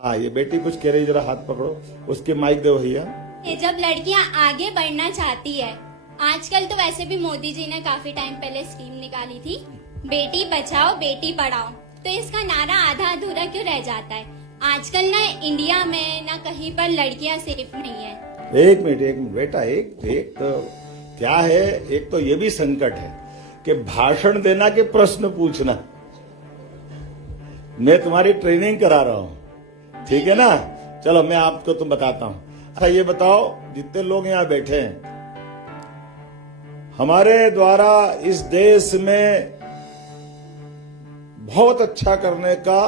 हाँ, ये बेटी कुछ कह रही, जरा हाथ पकड़ो, उसके माइक दो भैया। कि जब लड़कियां आगे बढ़ना चाहती है, आजकल तो वैसे भी मोदी जी ने काफी टाइम पहले स्कीम निकाली थी, बेटी बचाओ बेटी पढ़ाओ, तो इसका नारा आधा अधूरा क्यों रह जाता है? आजकल ना इंडिया में ना कहीं पर लड़कियां सेफ नहीं है। एक मिनट बेटा, एक तो क्या है, एक तो ये भी संकट है कि भाषण देना के प्रश्न पूछना। मैं तुम्हारी ट्रेनिंग करा रहा हूँ, ठीक है ना? चलो मैं आपको तुम बताता हूँ। अच्छा ये बताओ, जितने लोग यहाँ बैठे हैं, हमारे द्वारा इस देश में बहुत अच्छा करने का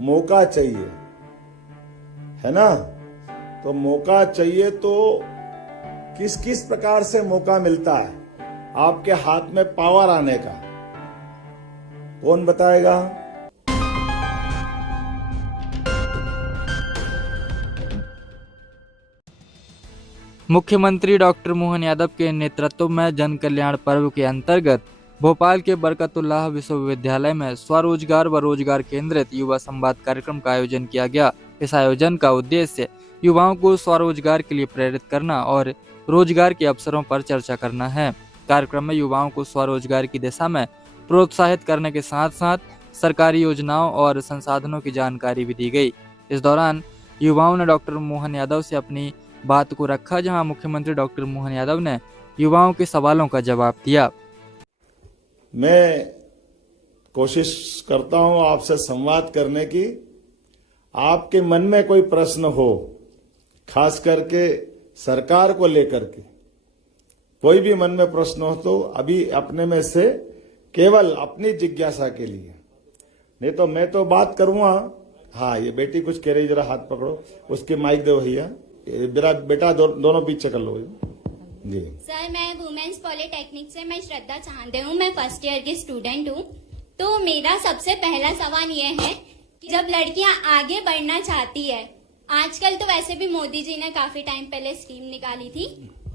मौका चाहिए, है ना? तो मौका चाहिए तो किस किस प्रकार से मौका मिलता है आपके हाथ में पावर आने का? कौन बताएगा? मुख्यमंत्री डॉक्टर मोहन यादव के नेतृत्व में जन कल्याण पर्व के अंतर्गत भोपाल के बरकतुल्लाह विश्वविद्यालय में स्वरोजगार व रोजगार केंद्रित युवा संवाद कार्यक्रम का आयोजन किया गया। इस आयोजन का उद्देश्य युवाओं को स्वरोजगार के लिए प्रेरित करना और रोजगार के अवसरों पर चर्चा करना है। कार्यक्रम में युवाओं को स्वरोजगार की दिशा में प्रोत्साहित करने के साथ साथ सरकारी योजनाओं और संसाधनों की जानकारी भी दी गई। इस दौरान युवाओं ने डॉक्टर मोहन यादव से अपनी बात को रखा, जहां मुख्यमंत्री डॉक्टर मोहन यादव ने युवाओं के सवालों का जवाब दिया। मैं कोशिश करता हूं आपसे संवाद करने की। आपके मन में कोई प्रश्न हो, खास करके सरकार को लेकर के कोई भी मन में प्रश्न हो, तो अभी अपने में से केवल अपनी जिज्ञासा के लिए, नहीं तो मैं तो बात करूंगा। हाँ, ये बेटी कुछ कह रही, जरा हाथ पकड़ो, उसके माइक दो भैया। मेरा बेटा दोनों पीछे कर लो जी। सर, मैं वुमेन्स पॉलिटेक्निक से मैं श्रद्धा चाहते हूँ, मैं फर्स्ट ईयर की स्टूडेंट हूँ। तो मेरा सबसे पहला सवाल ये है कि जब लड़कियां आगे बढ़ना चाहती है, आजकल तो वैसे भी मोदी जी ने काफी टाइम पहले स्कीम निकाली थी,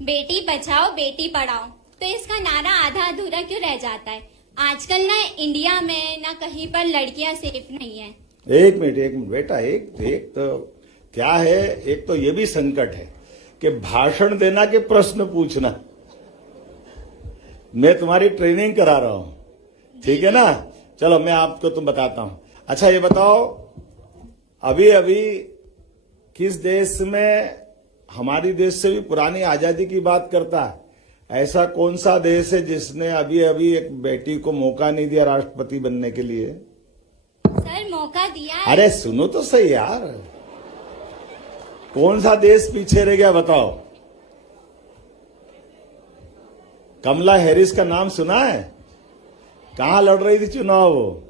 बेटी बचाओ बेटी पढ़ाओ, तो इसका नारा आधा अधूरा क्यों रह जाता है? आजकल ना इंडिया में ना कहीं पर लड़कियां सेफ नहीं है। एक मिनट बेटा, एक तो क्या है, एक तो ये भी संकट है कि भाषण देना के प्रश्न पूछना। मैं तुम्हारी ट्रेनिंग करा रहा हूं, ठीक है ना? चलो मैं आपको तुम बताता हूं। अच्छा ये बताओ, अभी अभी किस देश में, हमारी देश से भी पुरानी आजादी की बात करता है, ऐसा कौन सा देश है जिसने अभी अभी एक बेटी को मौका नहीं दिया राष्ट्रपति बनने के लिए? सर, मौका दिया। अरे सुनो तो सही यार, कौन सा देश पीछे रह गया बताओ? कमला हैरिस का नाम सुना है? कहां लड़ रही थी चुनाव वो?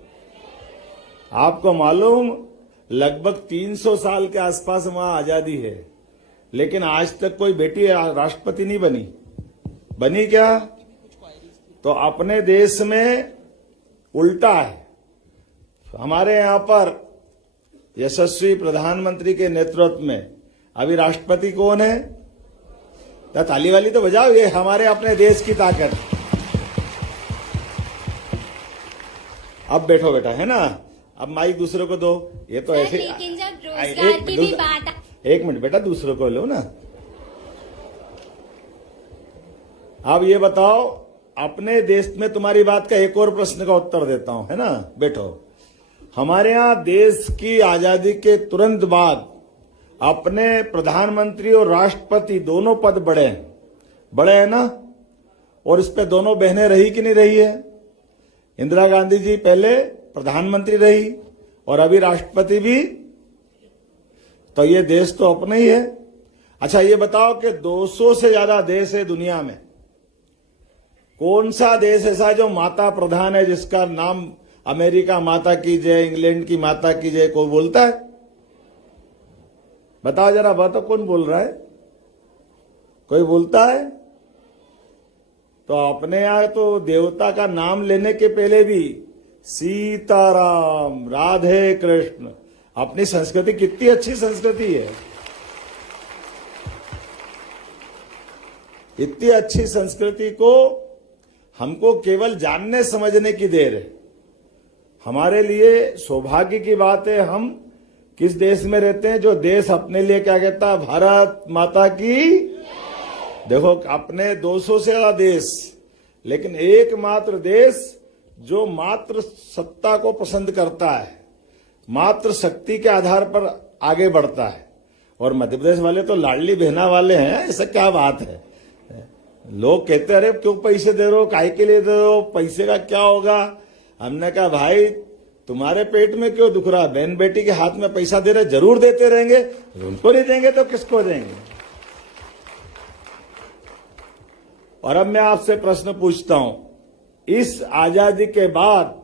आपको मालूम, लगभग 300 साल के आसपास वहां आजादी है, लेकिन आज तक कोई बेटी राष्ट्रपति नहीं बनी। बनी क्या? तो अपने देश में उल्टा है। हमारे यहां पर यशस्वी प्रधानमंत्री के नेतृत्व में अभी राष्ट्रपति कौन है? तो ताली वाली तो बजाओ, ये हमारे अपने देश की ताकत। अब बैठो बेटा, है ना? अब माइक दूसरे को दो। ये तो ऐसे, लेकिन जब रोजगार की भी बात, एक मिनट बेटा, दूसरे को लो ना। अब ये बताओ, अपने देश में तुम्हारी बात का एक और प्रश्न का उत्तर देता हूं, है ना? बैठो। हमारे यहां देश की आजादी के तुरंत बाद अपने प्रधानमंत्री और राष्ट्रपति दोनों पद बड़े हैं ना? और इस पे दोनों बहनें रही कि नहीं रही है? इंदिरा गांधी जी पहले प्रधानमंत्री रही और अभी राष्ट्रपति भी। तो ये देश तो अपना ही है। अच्छा ये बताओ कि 200 से ज्यादा देश है दुनिया में, कौन सा देश ऐसा है जो माता प्रधान है, जिसका नाम अमेरिका माता की जय, इंग्लैंड की माता की जय कोई बोलता है? बताओ जरा, बताओ कौन बोल रहा है? कोई बोलता है? तो अपने यहां तो देवता का नाम लेने के पहले भी सीताराम, राधे कृष्ण। अपनी संस्कृति कितनी अच्छी संस्कृति है, इतनी अच्छी संस्कृति को हमको केवल जानने समझने की देर है। हमारे लिए सौभाग्य की बात है, हम किस देश में रहते हैं? जो देश अपने लिए क्या कहता है? भारत माता की। देखो, अपने 200 से ज्यादा देश, लेकिन एकमात्र देश जो मात्र सत्ता को पसंद करता है, मात्र शक्ति के आधार पर आगे बढ़ता है। और मध्य प्रदेश वाले तो लाडली बहना वाले हैं। ऐसा क्या बात है? लोग कहते हैं, अरे क्यों पैसे दे रहे हो, काहे के लिए दे रहे हो, पैसे का क्या होगा? हमने कहा, भाई तुम्हारे पेट में क्यों दुख रहा? बहन बेटी के हाथ में पैसा दे रहे, जरूर देते रहेंगे। उनको नहीं देंगे तो किसको देंगे? और अब मैं आपसे प्रश्न पूछता हूं, इस आजादी के बाद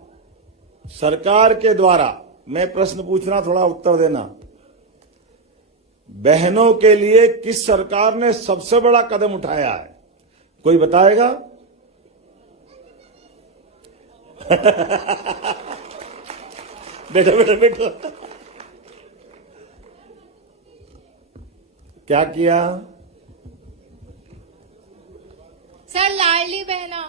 सरकार के द्वारा, मैं प्रश्न पूछना, थोड़ा उत्तर देना, बहनों के लिए किस सरकार ने सबसे बड़ा कदम उठाया है? कोई बताएगा? बैठो बैठो बैठो। क्या किया? सर, लाडली बहना।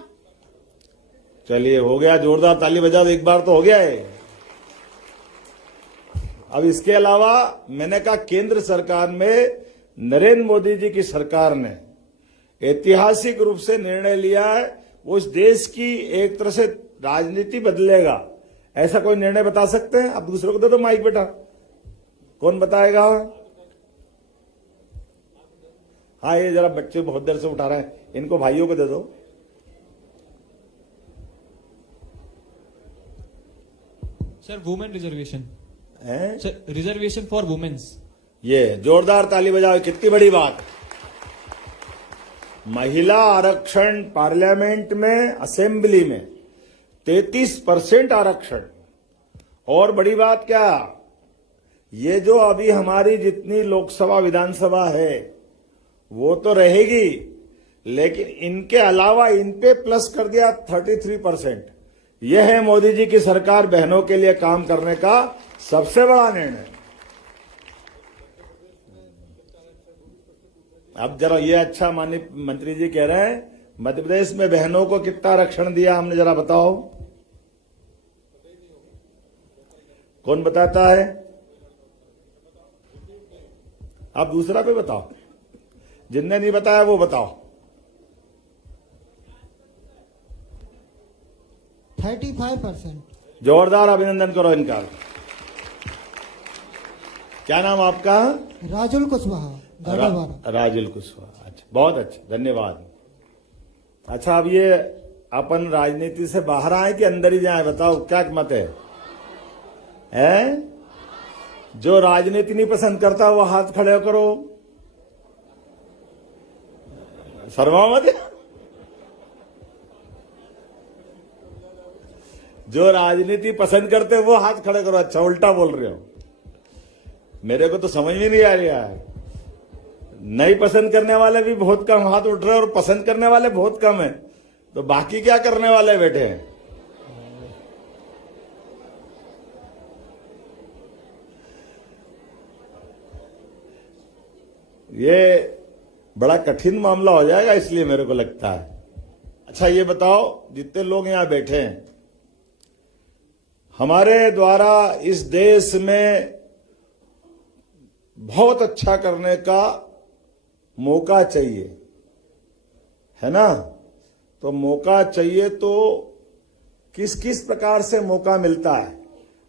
चलिए, हो गया। जोरदार ताली बजा दो, एक बार तो हो गया है। अब इसके अलावा मैंने कहा, केंद्र सरकार में नरेंद्र मोदी जी की सरकार ने ऐतिहासिक रूप से निर्णय लिया है, वो इस देश की एक तरह से राजनीति बदलेगा। ऐसा कोई निर्णय बता सकते हैं? अब दूसरे को दे दो माइक बेटा। कौन बताएगा? हाँ, ये जरा बच्चे बहुत देर से उठा रहे हैं, इनको भाइयों को दे दो। Sir, women reservation. हैं? Sir, reservation for women's. ये जोरदार ताली बजाओ, कितनी बड़ी बात। महिला आरक्षण पार्लियामेंट में, असेंबली में 33% आरक्षण। और बड़ी बात क्या, ये जो अभी हमारी जितनी लोकसभा विधानसभा है वो तो रहेगी, लेकिन इनके अलावा इन पे प्लस कर दिया 33%। यह है मोदी जी की सरकार बहनों के लिए काम करने का सबसे बड़ा निर्णय। अब जरा ये अच्छा, माननीय मंत्री जी कह रहे हैं, मध्य प्रदेश में बहनों को कितना आरक्षण दिया हमने, जरा बताओ। कौन बताता है? आप दूसरा पे बताओ, जिनने नहीं बताया वो बताओ। 35%। जोरदार अभिनंदन करो इनका। क्या नाम आपका? राजुल कुशवाहा, गाड़ावाड़ा। राजुल कुशवाहा। अच्छा, बहुत अच्छा, धन्यवाद। अच्छा, अब ये अपन राजनीति से बाहर आए कि अंदर ही जाए? बताओ क्या मत है? जो राजनीति नहीं पसंद करता वो हाथ खड़े करो, शर्माओ मत। जो राजनीति पसंद करते वो हाथ खड़े करो। अच्छा, उल्टा बोल रहे हो, मेरे को तो समझ में नहीं आ रहा है। नहीं पसंद करने वाले भी बहुत कम हाथ उठ रहे हैं और पसंद करने वाले बहुत कम है, तो बाकी क्या करने वाले बैठे हैं? ये बड़ा कठिन मामला हो जाएगा, इसलिए मेरे को लगता है। अच्छा, ये बताओ, जितने लोग यहां बैठे हैं, हमारे द्वारा इस देश में बहुत अच्छा करने का मौका चाहिए, है ना? तो मौका चाहिए तो किस किस प्रकार से मौका मिलता है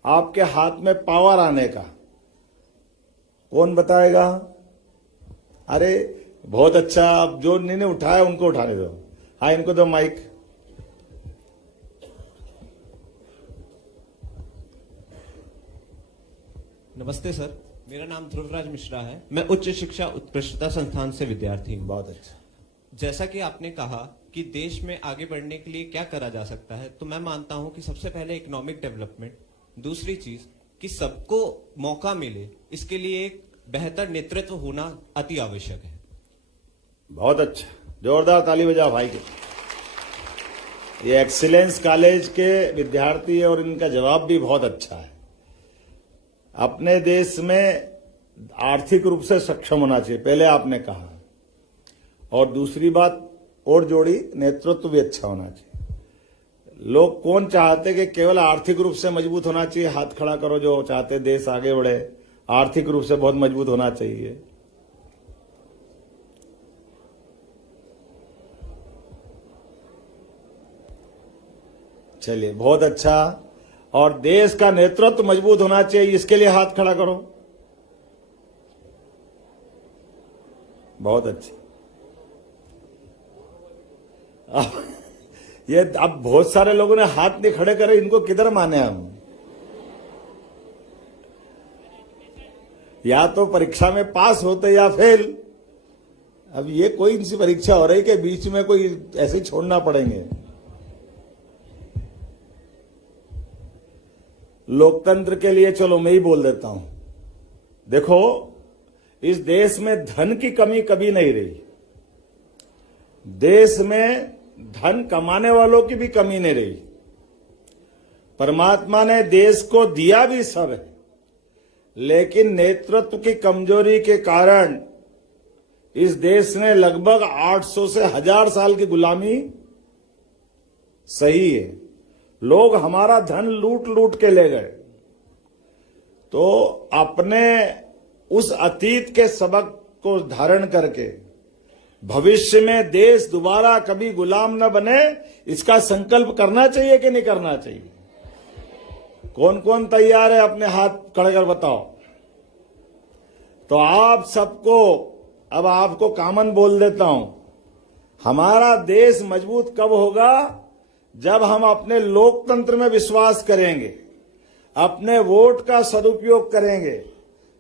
आपके हाथ में पावर आने का? कौन बताएगा? अरे बहुत अच्छा, अब जो नहीं उठाया उनको उठाने दो। हाँ, इनको दो माइक। नमस्ते सर, मेरा नाम ध्रुवराज मिश्रा है। मैं उच्च शिक्षा उत्कृष्टता संस्थान से विद्यार्थी हूँ। बहुत अच्छा। जैसा कि आपने कहा कि देश में आगे बढ़ने के लिए क्या करा जा सकता है, तो मैं मानता हूं कि सबसे पहले इकोनॉमिक डेवलपमेंट, दूसरी चीज कि सबको मौका मिले, इसके लिए एक बेहतर नेतृत्व होना अति आवश्यक है। बहुत अच्छा, जोरदार ताली बजाओ भाई के। ये एक्सीलेंस कॉलेज के विद्यार्थी है और इनका जवाब भी बहुत अच्छा है। अपने देश में आर्थिक रूप से सक्षम होना चाहिए, पहले आपने कहा, और दूसरी बात और जोड़ी, नेतृत्व भी अच्छा होना चाहिए। लोग कौन चाहते कि केवल आर्थिक रूप से मजबूत होना चाहिए? हाथ खड़ा करो जो चाहते देश आगे बढ़े। आर्थिक रूप से बहुत मजबूत होना चाहिए। चलिए, बहुत अच्छा। और देश का नेतृत्व मजबूत होना चाहिए, इसके लिए हाथ खड़ा करो। बहुत अच्छी। ये अब बहुत सारे लोगों ने हाथ नहीं खड़े करे, इनको किधर माने हम? या तो परीक्षा में पास होते या फेल। अब ये कोई सी परीक्षा हो रही कि बीच में कोई ऐसे ही छोड़ना पड़ेंगे। लोकतंत्र के लिए चलो मैं ही बोल देता हूं। देखो, इस देश में धन की कमी कभी नहीं रही। देश में धन कमाने वालों की भी कमी नहीं रही। परमात्मा ने देश को दिया भी सब है, लेकिन नेतृत्व की कमजोरी के कारण इस देश ने लगभग 800 से 1000 साल की गुलामी सही है। लोग हमारा धन लूट लूट के ले गए। तो अपने उस अतीत के सबक को धारण करके भविष्य में देश दोबारा कभी गुलाम न बने, इसका संकल्प करना चाहिए कि नहीं करना चाहिए? कौन कौन तैयार है? अपने हाथ खड़े कर बताओ। तो आप सबको, अब आपको कॉमन बोल देता हूं, हमारा देश मजबूत कब होगा? जब हम अपने लोकतंत्र में विश्वास करेंगे, अपने वोट का सदुपयोग करेंगे।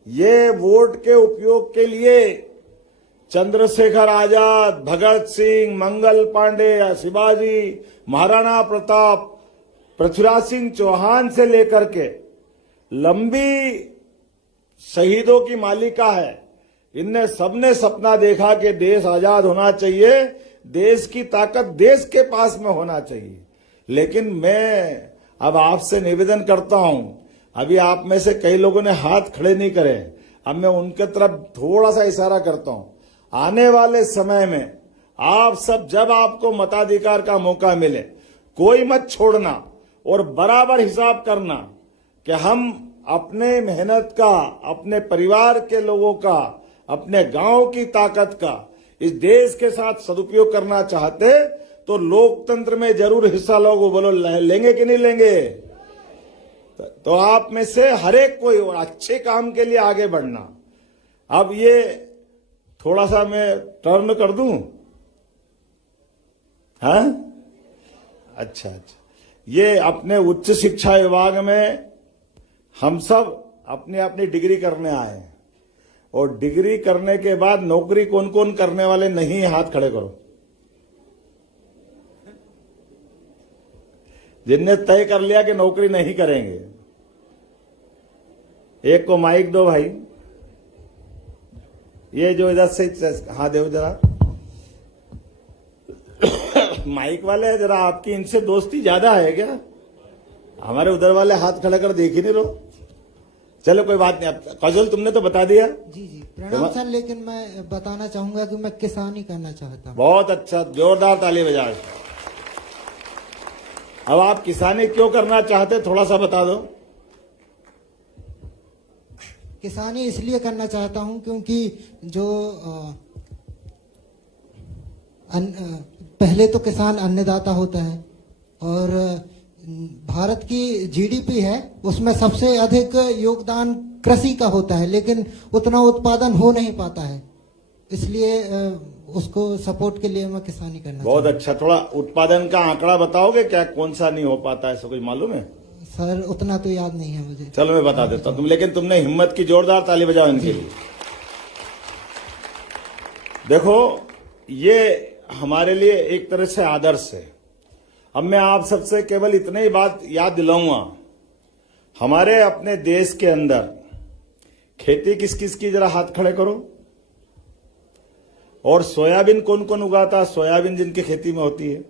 ये वोट के उपयोग के लिए चंद्रशेखर आजाद, भगत सिंह, मंगल पांडे, शिवाजी, महाराणा प्रताप, पृथ्वीराज सिंह चौहान से लेकर के लंबी शहीदों की मालिका है। इनने सबने सपना देखा कि देश आजाद होना चाहिए, देश की ताकत देश के पास में होना चाहिए। लेकिन मैं अब आपसे निवेदन करता हूं, अभी आप में से कई लोगों ने हाथ खड़े नहीं करे, अब मैं उनके तरफ थोड़ा सा इशारा करता हूं। आने वाले समय में आप सब, जब आपको मताधिकार का मौका मिले, कोई मत छोड़ना और बराबर हिसाब करना कि हम अपने मेहनत का, अपने परिवार के लोगों का, अपने गांव की ताकत का इस देश के साथ सदुपयोग करना चाहते तो लोकतंत्र में जरूर हिस्सा लोगों बोलो, लेंगे कि नहीं लेंगे? तो आप में से हर एक कोई अच्छे काम के लिए आगे बढ़ना। अब ये थोड़ा सा मैं टर्न कर दूं, हाँ? अच्छा अच्छा। ये अपने उच्च शिक्षा विभाग में हम सब अपनी अपनी डिग्री करने आए हैं, और डिग्री करने के बाद नौकरी कौन कौन करने वाले नहीं, हाथ खड़े करो। जिनने तय कर लिया कि नौकरी नहीं करेंगे, एक को माइक दो भाई। ये जो इधर से, हाँ दो जरा माइक वाले, जरा आपकी इनसे दोस्ती ज्यादा है क्या? हमारे उधर वाले हाथ खड़े कर देख ही नहीं रहो। चलो कोई बात नहीं। कजल तुमने तो बता दिया। जी जी, प्रणाम सर। लेकिन मैं बताना चाहूंगा कि मैं किसानी करना चाहता हूँ। बहुत अच्छा, जोरदार ताली बजाओ। अब आप किसानी क्यों करना चाहते, थोड़ा सा बता दो। किसानी इसलिए करना चाहता हूं क्योंकि जो पहले तो किसान अन्नदाता होता है, और भारत की जीडीपी है उसमें सबसे अधिक योगदान कृषि का होता है, लेकिन उतना उत्पादन हो नहीं पाता है। इसलिए उसको सपोर्ट के लिए मैं किसानी करना। बहुत अच्छा। थोड़ा उत्पादन का आंकड़ा बताओगे क्या, कौन सा नहीं हो पाता है, ऐसा कुछ मालूम है? सर उतना तो याद नहीं है मुझे। चलो मैं बता देता हूं तुम, लेकिन तुमने हिम्मत की, जोरदार ताली बजाओ इनके लिए। देखो, ये हमारे लिए एक तरह से आदर्श है। अब मैं आप सबसे केवल इतनी ही बात याद दिलाऊंगा, हमारे अपने देश के अंदर खेती किस किस की, जरा हाथ खड़े करो। और सोयाबीन कौन कौन उगाता है? सोयाबीन जिनकी खेती में होती है,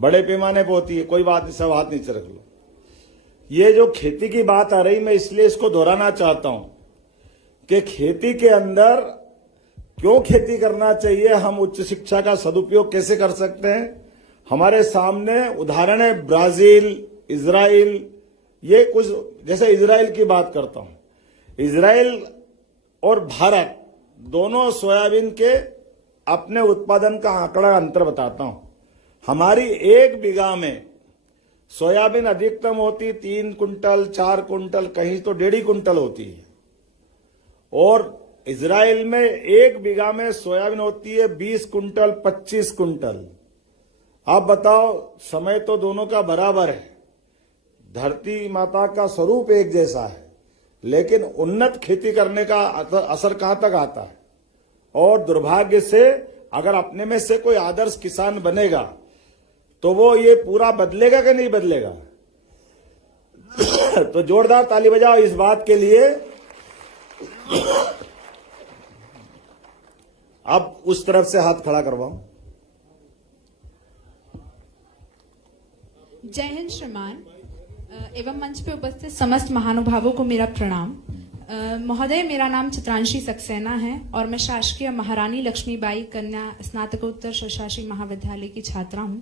बड़े पैमाने पर होती है, कोई बात नहीं, सब हाथ नीचे रख लो। ये जो खेती की बात आ रही, मैं इसलिए इसको दोहराना चाहता हूं कि खेती के अंदर क्यों खेती करना चाहिए, हम उच्च शिक्षा का सदुपयोग कैसे कर सकते हैं। हमारे सामने उदाहरण है ब्राजील, इजराइल, ये कुछ जैसे इजराइल की बात करता हूं। इजराइल और भारत दोनों सोयाबीन के अपने उत्पादन का आंकड़ा अंतर बताता हूं। हमारी 1 बीघा में सोयाबीन अधिकतम होती 3 कुंटल, 4 कुंटल, कहीं तो 1.5 कुंटल होती है। और इजराइल में 1 बीघा में सोयाबीन होती है 20 कुंटल, 25 कुंटल। आप बताओ, समय तो दोनों का बराबर है, धरती माता का स्वरूप एक जैसा है, लेकिन उन्नत खेती करने का असर कहां तक आता है। और दुर्भाग्य से अगर अपने में से कोई आदर्श किसान बनेगा तो वो ये पूरा बदलेगा कि नहीं बदलेगा। तो जोरदार ताली बजाओ इस बात के लिए। अब उस तरफ से हाथ खड़ा करवाओ। जय हिंद श्रीमान एवं मंच पे उपस्थित समस्त महानुभावों को मेरा प्रणाम। महोदय, मेरा नाम चित्रांशी सक्सेना है और मैं शासकीय महारानी लक्ष्मीबाई कन्या स्नातकोत्तर स्वशासी महाविद्यालय की छात्रा हूं।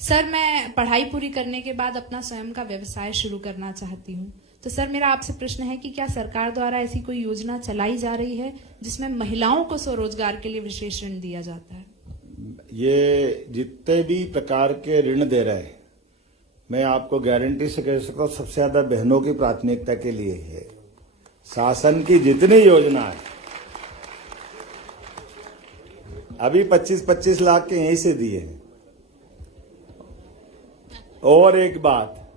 सर, मैं पढ़ाई पूरी करने के बाद अपना स्वयं का व्यवसाय शुरू करना चाहती हूं। तो सर, मेरा आपसे प्रश्न है कि क्या सरकार द्वारा ऐसी कोई योजना चलाई जा रही है जिसमें महिलाओं को स्वरोजगार के लिए विशेष ऋण दिया जाता है? ये जितने भी प्रकार के ऋण दे रहे हैं, मैं आपको गारंटी से कह सकता हूं सबसे ज्यादा बहनों की प्राथमिकता के लिए है। शासन की जितनी योजना है, अभी 25-25 लाख के यहीं से दिए हैं। और एक बात,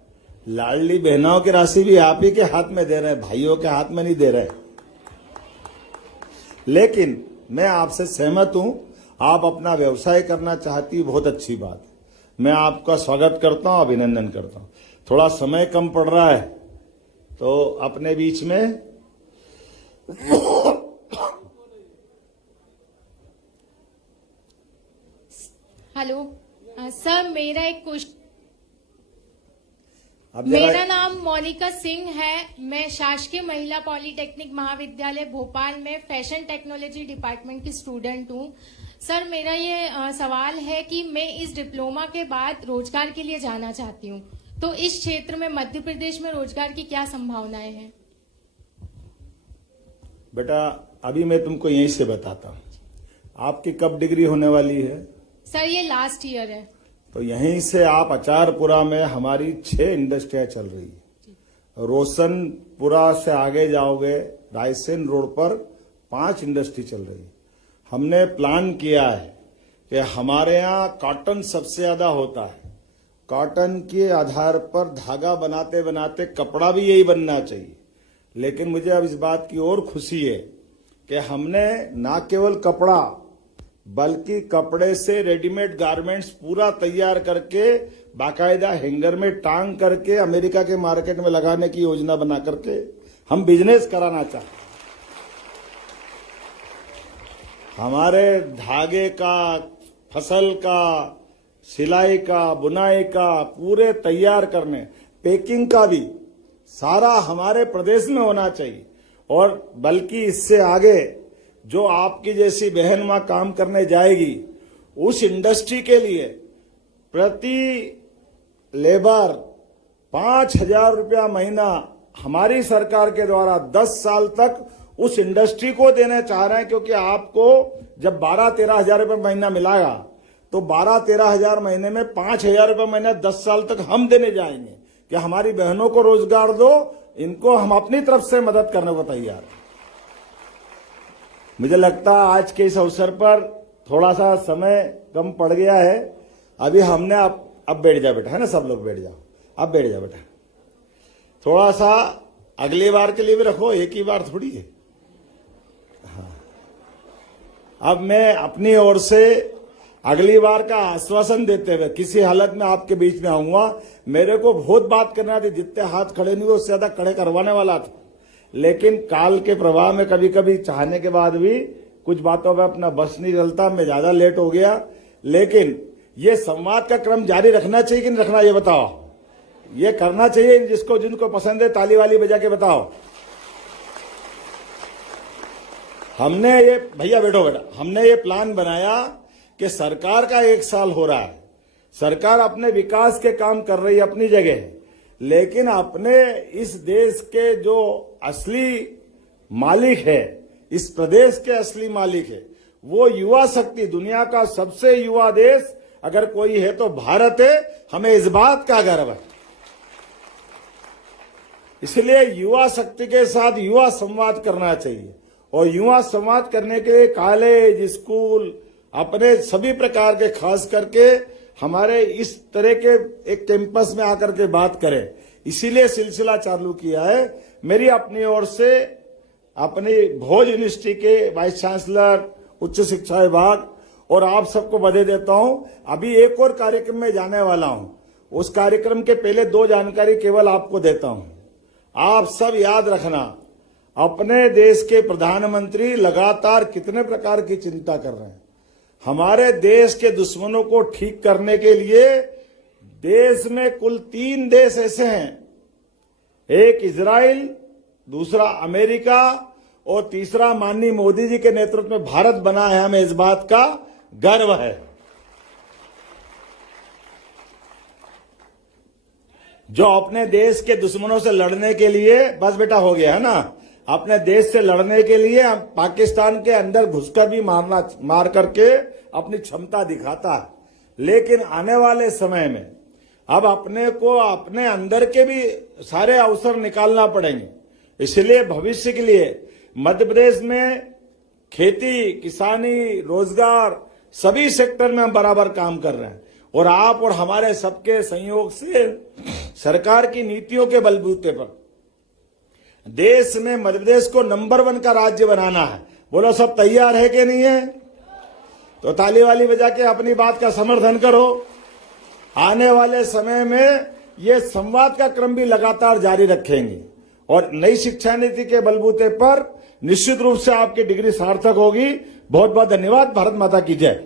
लाडली बहनों की राशि भी आप ही के हाथ में दे रहे हैं, भाइयों के हाथ में नहीं दे रहे। लेकिन मैं आपसे सहमत हूं, आप अपना व्यवसाय करना चाहती, बहुत अच्छी बात है। मैं आपका स्वागत करता हूं, अभिनंदन करता हूं। थोड़ा समय कम पड़ रहा है तो अपने बीच में हेलो सर, मेरा एक क्वेश्चन। अब जरा- मेरा नाम मोनिका सिंह है। मैं शासकीय महिला पॉलिटेक्निक महाविद्यालय भोपाल में फैशन टेक्नोलॉजी डिपार्टमेंट की स्टूडेंट हूँ। सर, मेरा ये सवाल है कि मैं इस डिप्लोमा के बाद रोजगार के लिए जाना चाहती हूँ, तो इस क्षेत्र में मध्य प्रदेश में रोजगार की क्या संभावनाएं हैं? बेटा, अभी मैं तुमको यहीं से बताता हूं। आपकी कब डिग्री होने वाली है? सर, ये लास्ट ईयर है। तो यहीं से आप अचारपुरा में हमारी 6 इंडस्ट्रियां चल रही है। रोशनपुरा से आगे जाओगे, रायसेन रोड पर 5 इंडस्ट्री चल रही है। हमने प्लान किया है कि हमारे यहाँ कॉटन सबसे ज्यादा होता है। कॉटन के आधार पर धागा बनाते बनाते कपड़ा भी यही बनना चाहिए। लेकिन मुझे अब इस बात की और खुशी है कि हमने न केवल कपड़ा बल्कि कपड़े से रेडीमेड गारमेंट्स पूरा तैयार करके बाकायदा हैंगर में टांग करके अमेरिका के मार्केट में लगाने की योजना बना करके हम बिजनेस कराना चाहते हैं। हमारे धागे का, फसल का, सिलाई का, बुनाई का पूरे तैयार करने, पैकिंग का भी सारा हमारे प्रदेश में होना चाहिए। और बल्कि इससे आगे जो आपकी जैसी बहन वहां काम करने जाएगी, उस इंडस्ट्री के लिए प्रति लेबर 5,000 रुपया महीना हमारी सरकार के द्वारा 10 साल तक उस इंडस्ट्री को देने चाह रहे हैं। क्योंकि आपको जब 12-13 हजार रुपये महीना मिलाएगा तो 12-13 हजार महीने में 5,000 रुपये महीना 10 साल तक हम देने जाएंगे कि हमारी बहनों को रोजगार दो, इनको हम अपनी तरफ से मदद करने को तैयार हैं। मुझे लगता है आज के इस अवसर पर थोड़ा सा समय कम पड़ गया है। अभी हमने अब बैठ जा बेटा, है ना, सब लोग बैठ जाओ, अब बैठ जा बेटा। थोड़ा सा अगली बार के लिए भी रखो, एक ही बार थोड़ी है। हाँ, अब मैं अपनी ओर से अगली बार का आश्वासन देते हुए किसी हालत में आपके बीच में आऊंगा। मेरे को बहुत बात करना थी, जितने हाथ खड़े नहीं हुए उससे ज्यादा खड़े करवाने वाला था, लेकिन काल के प्रवाह में कभी कभी चाहने के बाद भी कुछ बातों में अपना बस नहीं चलता, मैं ज्यादा लेट हो गया। लेकिन ये संवाद का क्रम जारी रखना चाहिए कि नहीं रखना, ये बताओ। ये करना चाहिए, जिसको जिनको पसंद है ताली वाली बजा के बताओ। हमने ये, भैया बैठो बेटा, हमने ये प्लान बनाया कि सरकार का 1 साल हो रहा है, सरकार अपने विकास के काम कर रही है अपनी जगह, लेकिन अपने इस देश के जो असली मालिक है, इस प्रदेश के असली मालिक है, वो युवा शक्ति, दुनिया का सबसे युवा देश अगर कोई है तो भारत है। हमें इस बात का गर्व है। इसलिए युवा शक्ति के साथ युवा संवाद करना चाहिए, और युवा संवाद करने के लिए कॉलेज, स्कूल, अपने सभी प्रकार के, खास करके हमारे इस तरह के एक कैंपस में आकर के बात करें, इसीलिए सिलसिला चालू किया है। मेरी अपनी ओर से अपनी भोज यूनिवर्सिटी के वाइस चांसलर, उच्च शिक्षा विभाग और आप सबको बधाई देता हूं। अभी एक और कार्यक्रम में जाने वाला हूं, उस कार्यक्रम के पहले 2 जानकारी केवल आपको देता हूं। आप सब याद रखना, अपने देश के प्रधानमंत्री लगातार कितने प्रकार की चिंता कर रहे हैं। हमारे देश के दुश्मनों को ठीक करने के लिए देश में कुल 3 देश ऐसे हैं, एक इजराइल, दूसरा अमेरिका और तीसरा माननीय मोदी जी के नेतृत्व में भारत बना है। हमें इस बात का गर्व है। जो अपने देश के दुश्मनों से लड़ने के लिए, बस बेटा हो गया है ना, अपने देश से लड़ने के लिए पाकिस्तान के अंदर घुसकर भी मार करके अपनी क्षमता दिखाता है। लेकिन आने वाले समय में अब अपने को अपने अंदर के भी सारे अवसर निकालना पड़ेंगे। इसलिए भविष्य के लिए मध्य प्रदेश में खेती, किसानी, रोजगार, सभी सेक्टर में हम बराबर काम कर रहे हैं, और आप और हमारे सबके सहयोग से सरकार की नीतियों के बलबूते पर देश में मध्य प्रदेश को नंबर 1 का राज्य बनाना है। बोलो, सब तैयार है कि नहीं है? तो ताली वाली बजा के अपनी बात का समर्थन करो। आने वाले समय में ये संवाद का क्रम भी लगातार जारी रखेंगे, और नई शिक्षा नीति के बलबूते पर निश्चित रूप से आपकी डिग्री सार्थक होगी। बहुत बहुत धन्यवाद। भारत माता की जय।